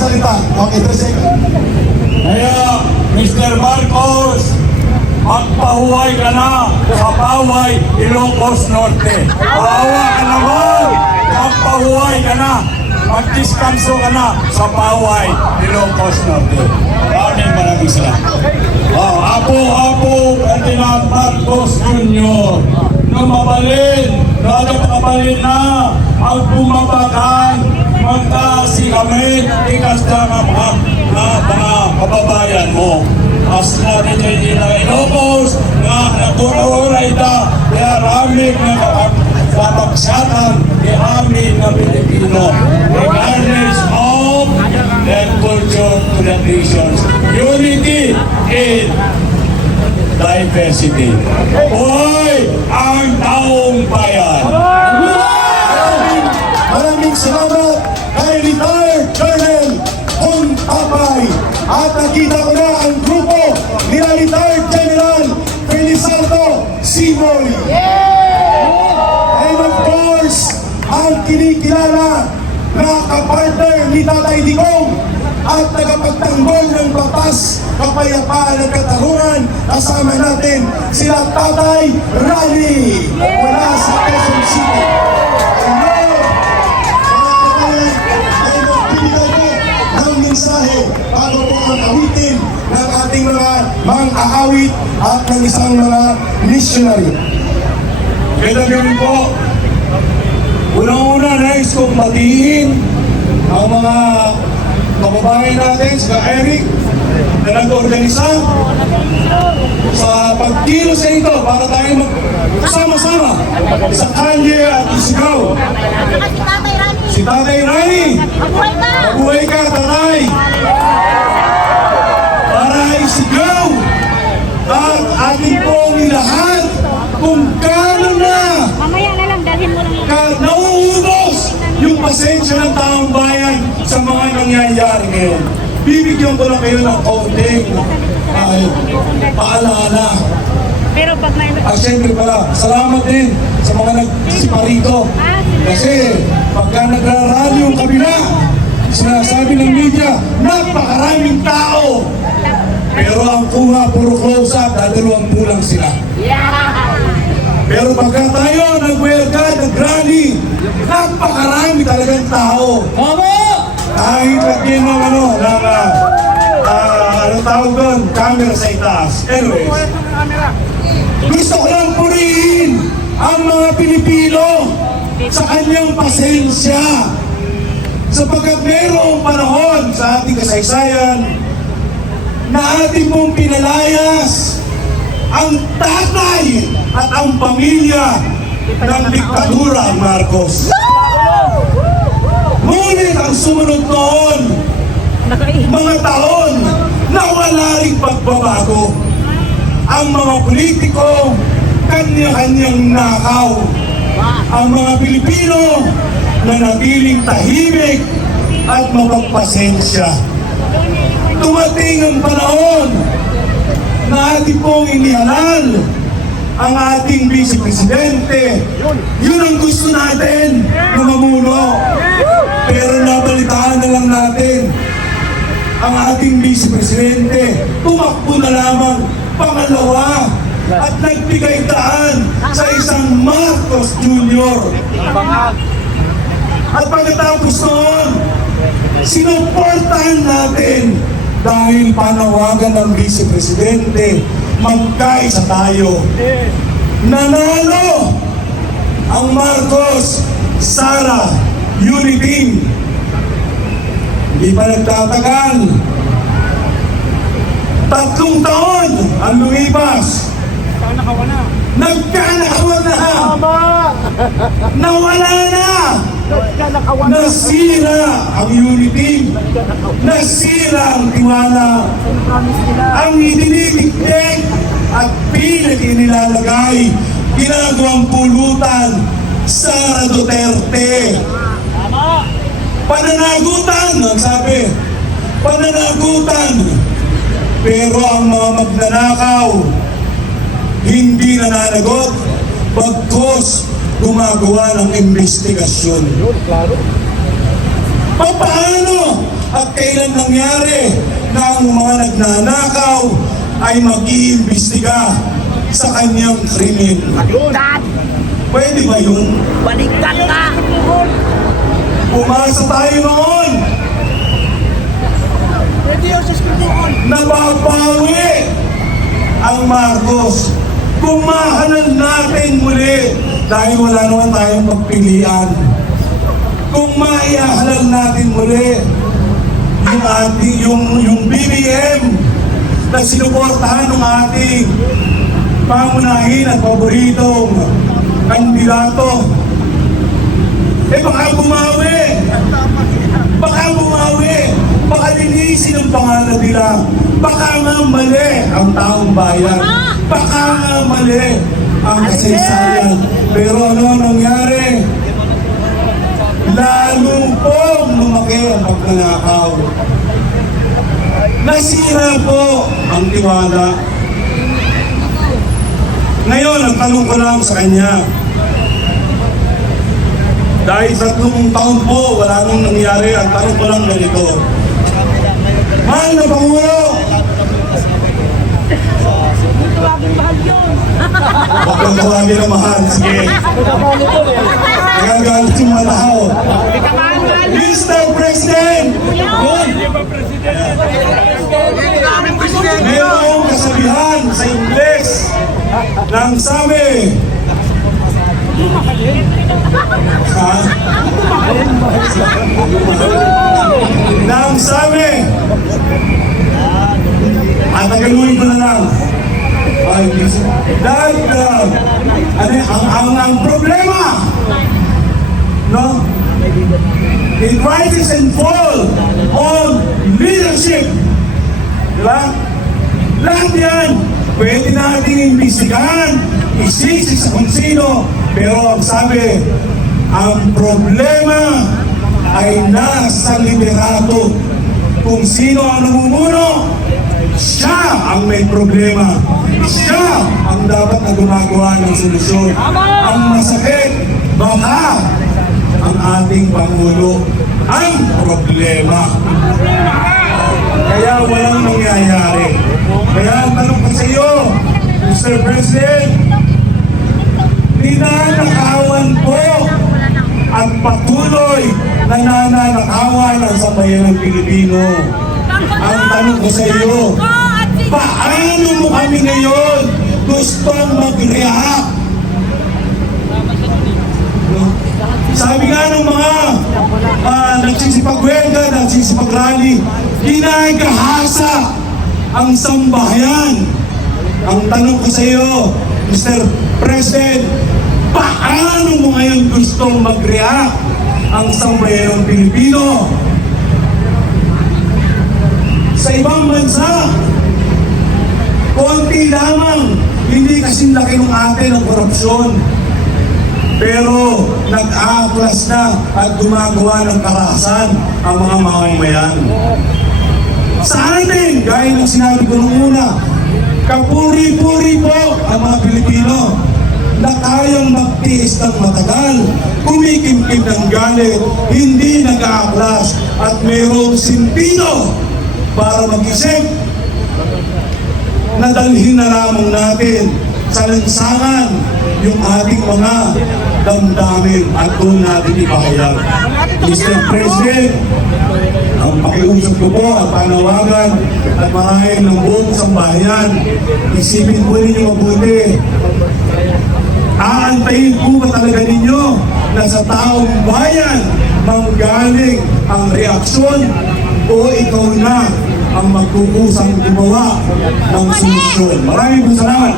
magsasalita. Okay, 3 seconds. Kaya, Mr. Marcos, magpahuway ka na sa Paway, Ilocos Norte. Paawa ka naman, magpahuway ka na. Magdiskanso ka na sa Paway, Ilocos Norte. Maraming salamat. Apo, Ferdinand Marcos Jr. Lumabalin, nagpabalin na, ang bumabakan, magkasi kami, ikas na mga kababayan mo. As natin kayo nila Ilocos, na naturawalay na, kaya raming na papagsatan ni amin na Pilipino. Regardless of their culture, traditions, unity in diversity. Hoy, ang taong bayan! Maraming salamat kay retired Colonel Hon Tapay. At nakita ko na ang grupo ni retired General Felizardo Simoy. And of course, ang kinikilala na kapartner ni Tatay Digong at tagapagtanggol ng batas, kapayapaan at katarungan, kasama natin sila Tatay Rani mula sa Quezon City. Mensahe bago po ang awitin ng ating mga mang-aawit at ng isang mga missionary. Kaya gawin po, unang-una nais kong batiin ang mga kababayan natin, sila Eric, na nag-organisa sa pagkilos sa ito para tayo magsama-sama sa kalye at isigaw. Si Tatay Rani, mabuhay ka, Tatay! Para isigaw at ating pong ilahat kung kano na mamaya na lang, dalhin mo lang nauubos yung pasensya ng taong bayan sa mga nangyayari ngayon. Bibigyan ko lang kayo ng kaunting paalala. pero pag may Siyempre pala, salamat din sa mga nagsisiparito. Kasi pagka nagrarally yung kabila, sinasabi ng media, napakaraming tao. Pero ang kuha, puro close-up, dadalawang pulang sila. Pero pagka tayo nag-welcome, nag-rally, napakarami talagang tao. Kahit lagyan ng ano tawag doon, camera sa itaas. Anyways, gusto ko lang purihin ang mga Pilipino sa kanyang pasensya. Sapagkat mayroong panahon sa ating kasaysayan na ating mong pinalayas ang tatay at ang pamilya ng diktadura Marcos. Ngunit ang sumunod noon, mga taon na wala ring pagbabago. Ang mga politiko, kanya-kanyang nakaw. Ang mga Pilipino na natiling tahimik at mapagpasensya. Tumating ang panahon na ating pong inihalal ang ating Vice Presidente. Yun ang gusto natin na mamuno. Pero nabalitaan na lang natin ang ating Vice Presidente. Tumakbo na lamang pangalawa at nagbigay daan sa isang Marcos Jr. At pagkatapos noon, sinuportahan natin dahil panawagan ng Vice Presidente, magkaisa tayo. Nanalo ang Marcos Sara Unity Team. Hindi pa nagtatagal. 3 taon ang lumipas. Nagkanakawan na. Nawala na. Nasira ang unity. Nasira ang tiwala. Ang idinidiktek at pilit inilalagay, ginagawang pulutan, Sara Duterte. Pananagutan, ang sabi. Pananagutan. Pero ang mga magnanakaw, hindi nananagot, bagkus gumagawa ng investigasyon. Paano at kailan nangyari na ang mga nagnanakaw ay mag-iimbestiga sa kanyang krimen? Baliktad! Pwede ba yun? Baliktad ka! Umasa tayo noon nababawi ang Marcos. Kung mahalal natin muli dahil wala naman tayong pagpilian. Kung maihalal natin muli yung ating yung BBM na sinuportahan ng ating pangunahin at paboritong kandidato, baka bumawi. Baka bumawi. Baka linisin ang pangalan nila. Baka nga mali ang taong bayan. Baka nga mali ang kasaysayan. Pero ano nangyari? Lalo pong lumaki ang pagnanakaw. Nasira po ang tiwala. Ngayon, ang tanong ko lang sa kanya, dahil 3 taon po, wala nang nangyari. Ang tanong ko lang ganito. Mahal na Pangulo! Huwag kang tawagin na mahal. Sige. Nagagalit yung mga tao. Mr. President! Mayroong kasabihan sa Ingles nang sabi, nang sabi, at nagaluhin ko na lang, ang problema, no? It rises and falls on leadership. Diba? Lahat yan, pwede natin imbestigahan, isisik sa kung sino, pero ang sabi, ang problema ay nasa liderato. Kung sino ang namumuno, siya ang may problema. Siya ang dapat na gumagawa ng solusyon. Ang masakit, baka ang ating Pangulo ang problema. Kaya walang nangyayari. Kaya ang tanong ko sa iyo, Mr. President, ninanakawan po at patuloy na nananakawan ang sambayanang Pilipino. Ang tanong ko sa iyo, paano mo kami ngayon gustong mag-react? Sabi nga ng mga nagsisipag-welga, nagsisipag-rally, ginagahasa ang sambahayan. Ang tanong ko sa iyo, Mr. President, paano mo ngayon gustong mag-react ang sambayanang Pilipino? Sa ibang bansa, konti lamang, hindi kasing laki ng atin ang korupsyon. Pero nag-aaklas na at gumagawa ng karahasan ang mga mamamayan. Sa atin, gaya ng sinabi ko nung una, kapuri-puri po ang mga Pilipino na kayang magtiis ng matagal, kumikimkim ng galit, hindi nag-aaklas at mayroong sentido para mag-isip na dalhin na lamang natin sa lansangan yung ating mga damdamin at doon natin ipahayag. Mr. President, ang pakiusap ko po at panawagan at mahayin ng buong sambahayan, isipin po ninyo mabuti. Aantayin po ba talaga ninyo na sa taong bayan manggaling ang reaksyon o ikaw na ang magkukusang gumawa ng solusyon? Maraming salamat.